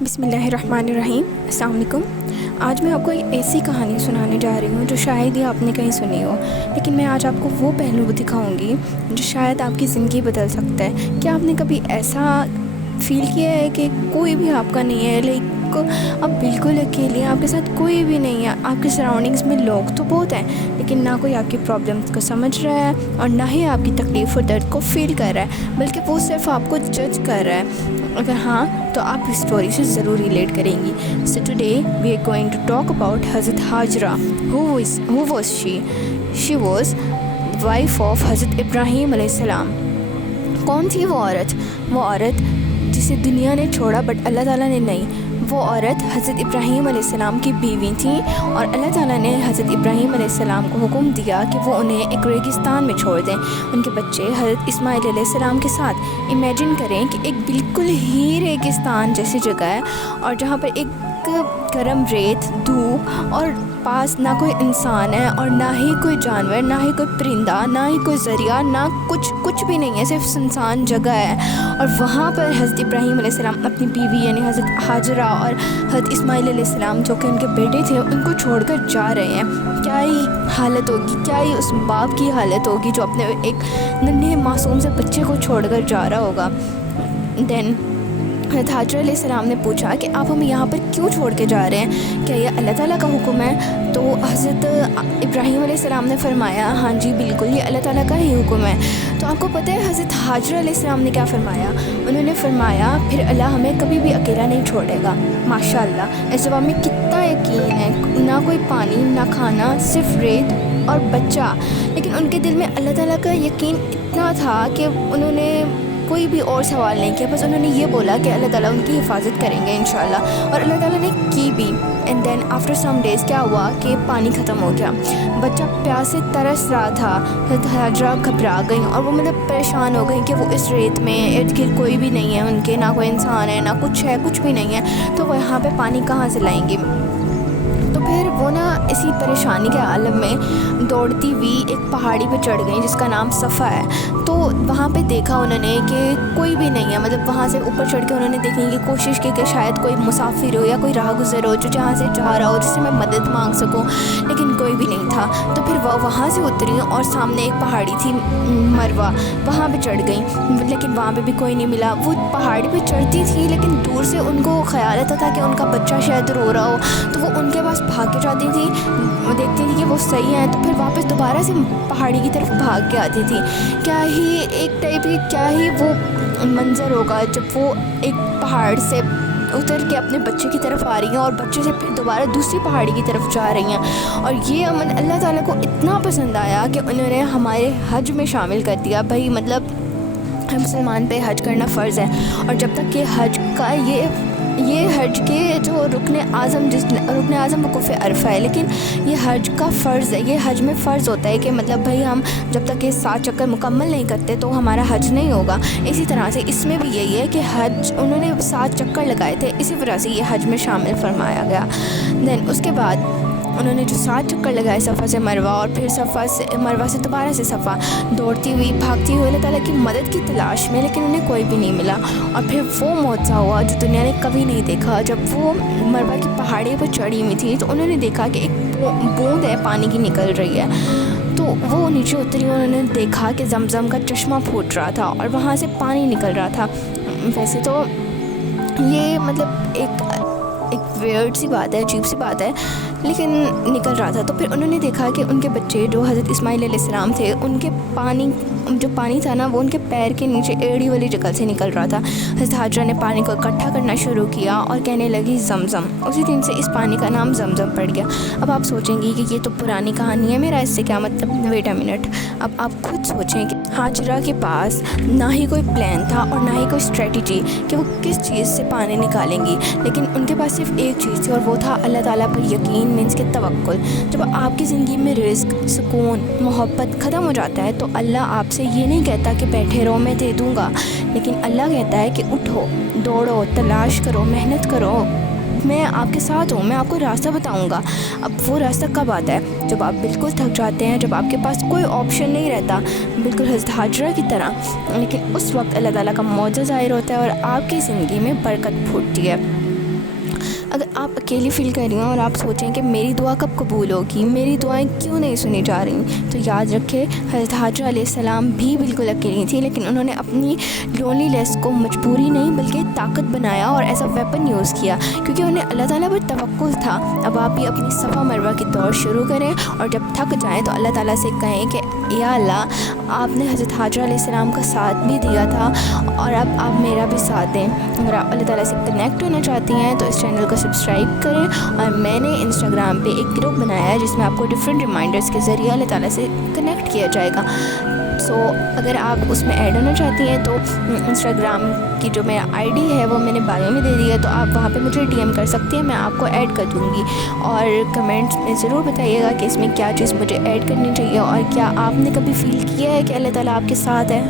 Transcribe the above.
بسم اللہ الرحمن الرحیم۔ السلام علیکم۔ آج میں آپ کو ایک ایسی کہانی سنانے جا رہی ہوں جو شاید ہی آپ نے کہیں سنی ہو، لیکن میں آج آپ کو وہ پہلو دکھاؤں گی جو شاید آپ کی زندگی بدل سکتا ہے۔ کیا آپ نے کبھی ایسا فیل کیا ہے کہ کوئی بھی آپ کا نہیں ہے، لائک آپ بالکل اکیلے ہیں، آپ کے ساتھ کوئی بھی نہیں ہے، آپ کے سراؤنڈنگس میں لوگ تو بہت ہیں لیکن نہ کوئی آپ کی پرابلمس کو سمجھ رہا ہے اور نہ ہی آپ کی تکلیف اور درد کو فیل کر رہا ہے، بلکہ وہ صرف آپ کو جج کر رہا ہے؟ اگر ہاں تو آپ اس اسٹوری سے ضرور ریلیٹ کریں گی۔ So today we are going to talk about حضرت Hajra. Who was she? She was wife of حضرت ابراہیم علیہ السلام۔ کون تھی وہ عورت؟ وہ عورت جسے دنیا نے چھوڑا بٹ اللہ تعالیٰ نے نہیں۔ وہ عورت حضرت ابراہیم علیہ السلام کی بیوی تھی اور اللہ تعالیٰ نے حضرت ابراہیم علیہ السلام کو حکم دیا کہ وہ انہیں ایک ریگستان میں چھوڑ دیں ان کے بچے حضرت اسماعیل علیہ السلام کے ساتھ۔ امیجن کریں کہ ایک بالکل ہی ریگستان جیسی جگہ ہے اور جہاں پر ایک گرم ریت، دھوپ اور پاس نہ کوئی انسان ہے اور نہ ہی کوئی جانور، نہ ہی کوئی پرندہ، نہ ہی کوئی ذریعہ، نہ کچھ بھی نہیں ہے، صرف سنسان جگہ ہے۔ اور وہاں پر حضرت ابراہیم علیہ السلام اپنی بیوی یعنی حضرت ہاجرہ اور حضرت اسماعیل علیہ السلام جو کہ ان کے بیٹے تھے ان کو چھوڑ کر جا رہے ہیں۔ کیا ہی حالت ہوگی، کیا ہی اس باپ کی حالت ہوگی جو اپنے ایک ننھے معصوم سے بچے کو چھوڑ کر جا رہا ہوگا۔ دین حضرت ہاجرہ علیہ السلام نے پوچھا کہ آپ ہمیں یہاں پر کیوں چھوڑ کے جا رہے ہیں؟ کیا یہ اللہ تعالیٰ کا حکم ہے؟ تو حضرت ابراہیم علیہ السلام نے فرمایا ہاں جی بالکل، یہ اللہ تعالیٰ کا ہی حکم ہے۔ تو آپ کو پتہ ہے حضرت ہاجرہ علیہ السلام نے کیا فرمایا؟ انہوں نے فرمایا پھر اللہ ہمیں کبھی بھی اکیلا نہیں چھوڑے گا۔ ماشاء اللہ، اس جواب میں کتنا یقین ہے، نہ کوئی پانی، نہ کھانا، صرف ریت اور بچہ، لیکن ان کے دل میں اللہ تعالیٰ کا یقین اتنا تھا کہ انہوں نے کوئی بھی اور سوال نہیں کیا، بس انہوں نے یہ بولا کہ اللہ تعالیٰ ان کی حفاظت کریں گے انشاءاللہ، اور اللہ تعالیٰ نے کی بھی۔ And then after some days کیا ہوا کہ پانی ختم ہو گیا، بچہ پیاس سے ترس رہا تھا۔ حضرت ہاجرہ گھبرا گئیں اور وہ پریشان ہو گئیں کہ وہ اس ریت میں ارد گرد کوئی بھی نہیں ہے ان کے، نہ کوئی انسان ہے، نہ کچھ ہے، کچھ بھی نہیں ہے، تو وہ یہاں پہ پانی کہاں سے لائیں گی؟ تو پھر وہ اسی پریشانی کے عالم میں دوڑتی ہوئی ایک پہاڑی پہ چڑھ گئیں جس کا نام صفا ہے۔ تو وہاں پہ دیکھا انہوں نے کہ کوئی بھی نہیں ہے، مطلب وہاں سے اوپر چڑھ کے انہوں نے دیکھنے کی کوشش کی کہ شاید کوئی مسافر ہو یا کوئی راہ گزر ہو جو جہاں سے جا رہا ہو جس سے میں مدد مانگ سکوں، لیکن کوئی بھی نہیں تھا۔ تو پھر وہ وہاں سے اتری اور سامنے ایک پہاڑی تھی مروہ، وہاں پہ چڑھ گئیں لیکن وہاں پہ بھی کوئی نہیں ملا۔ وہ پہاڑی پہ چڑھتی تھی لیکن دور سے ان کو خیال آتا تھا کہ ان کا بچہ شاید رو رہا ہو، تو وہ ان کے پاس بھاگ کے جاتی تھی، دیکھتی تھی کہ وہ صحیح ہیں، تو پھر واپس دوبارہ سے پہاڑی کی طرف بھاگ کے آتی تھی۔ کیا ہی ایک ٹائپ کی کیا ہی وہ منظر ہوگا جب وہ ایک پہاڑ سے اتر کے اپنے بچے کی طرف آ رہی ہیں اور بچے سے پھر دوبارہ دوسری پہاڑی کی طرف جا رہی ہیں۔ اور یہ عمل اللہ تعالیٰ کو اتنا پسند آیا کہ انہوں نے ہمارے حج میں شامل کر دیا۔ بھائی مطلب ہر مسلمان پہ حج کرنا فرض ہے، اور جب تک کہ حج کا یہ حج کے جو رکن اعظم وقوف عرفہ ہے، لیکن یہ حج کا فرض ہے، یہ حج میں فرض ہوتا ہے کہ مطلب بھائی ہم جب تک یہ 7 چکر مکمل نہیں کرتے تو ہمارا حج نہیں ہوگا۔ اسی طرح سے اس میں بھی یہی ہے کہ حج انہوں نے 7 چکر لگائے تھے، اسی وجہ سے یہ حج میں شامل فرمایا گیا۔ دین اس کے بعد انہوں نے جو 7 چکر لگائے صفا سے مروہ اور پھر مروہ سے دوبارہ سے صفا، دوڑتی ہوئی بھاگتی ہوئی اللہ تعالیٰ کی مدد کی تلاش میں، لیکن انہیں کوئی بھی نہیں ملا۔ اور پھر وہ معجزہ ہوا جو دنیا نے کبھی نہیں دیکھا۔ جب وہ مروہ کی پہاڑی پر چڑھی ہوئی تھی تو انہوں نے دیکھا کہ ایک بوند ہے پانی کی نکل رہی ہے، تو وہ نیچے اتری اور انہوں نے دیکھا کہ زمزم کا چشمہ پھوٹ رہا تھا اور وہاں سے پانی نکل رہا تھا۔ ویسے تو یہ مطلب ایک ویئرڈ سی بات ہے، عجیب سی بات ہے، لیکن نکل رہا تھا۔ تو پھر انہوں نے دیکھا کہ ان کے بچے جو حضرت اسماعیل علیہ السلام تھے، ان کے پانی تھا نا وہ ان کے پیر کے نیچے ایڑی والی جگہ سے نکل رہا تھا۔ حضرت ہاجرہ نے پانی کو اکٹھا کرنا شروع کیا اور کہنے لگی زمزم۔ اسی دن سے اس پانی کا نام زمزم پڑ گیا۔ اب آپ سوچیں گی کہ یہ تو پرانی کہانی ہے، میرا اس سے کیا مطلب؟ ویٹ اے منٹ، اب آپ خود سوچیں کہ ہاجرہ کے پاس نہ ہی کوئی پلان تھا اور نہ ہی کوئی اسٹریٹجی کہ وہ کس چیز سے پانی نکالیں گی، لیکن ان کے پاس صرف ایک چیز تھی اور وہ تھا اللہ تعالیٰ پر یقین، مینس کے توکل۔ جب آپ کی زندگی میں رزق، سکون، محبت ختم ہو جاتا ہے تو اللہ آپ سے یہ نہیں کہتا کہ بیٹھے رہو میں دے دوں گا، لیکن اللہ کہتا ہے کہ اٹھو، دوڑو، تلاش کرو، محنت کرو، میں آپ کے ساتھ ہوں، میں آپ کو راستہ بتاؤں گا۔ اب وہ راستہ کب آتا ہے؟ جب آپ بالکل تھک جاتے ہیں، جب آپ کے پاس کوئی آپشن نہیں رہتا، بالکل حضرت ہاجرہ کی طرح، لیکن اس وقت اللہ تعالیٰ کا معجزہ ظاہر ہوتا ہے اور آپ کی زندگی میں برکت پھوٹتی ہے۔ اگر آپ اکیلی فیل کر رہی ہوں اور آپ سوچیں کہ میری دعا کب قبول ہوگی، میری دعائیں کیوں نہیں سنی جا رہی، تو یاد رکھے حضرت حاجرہ علیہ السلام بھی بالکل اکیلی تھیں، لیکن انہوں نے اپنی لونلی لیس کو مجبوری نہیں بلکہ طاقت بنایا اور ایز اے ویپن یوز کیا، کیونکہ انہیں اللہ تعالیٰ پر توکل تھا۔ اب آپ بھی اپنی صفا مروہ کی دوڑ شروع کریں، اور جب تھک جائیں تو اللہ تعالیٰ سے کہیں کہ یا اللہ، آپ نے حضرت حاجرہ علیہ السلام کا ساتھ بھی دیا تھا اور اب آپ میرا بھی ساتھ دیں۔ اگر آپ اللہ تعالیٰ سے کنیکٹ ہونا چاہتی ہیں تو اس چینل کو سبسکرائب کریں، اور میں نے انسٹاگرام پہ ایک گروپ بنایا ہے جس میں آپ کو ڈفرینٹ ریمائنڈرز کے ذریعے اللہ تعالیٰ سے کنیکٹ کیا جائے گا۔ سو اگر آپ اس میں ایڈ ہونا چاہتی ہیں تو انسٹاگرام کی جو میرا آئی ڈی ہے وہ میں نے بایو میں دے دی ہے، تو آپ وہاں پہ مجھے ڈی ایم کر سکتی ہیں، میں آپ کو ایڈ کر دوں گی۔ اور کمنٹس میں ضرور بتائیے گا کہ اس میں کیا چیز مجھے ایڈ کرنی چاہیے، اور کیا آپ نے کبھی فیل کیا ہے کہ اللہ تعالیٰ آپ کے ساتھ ہے۔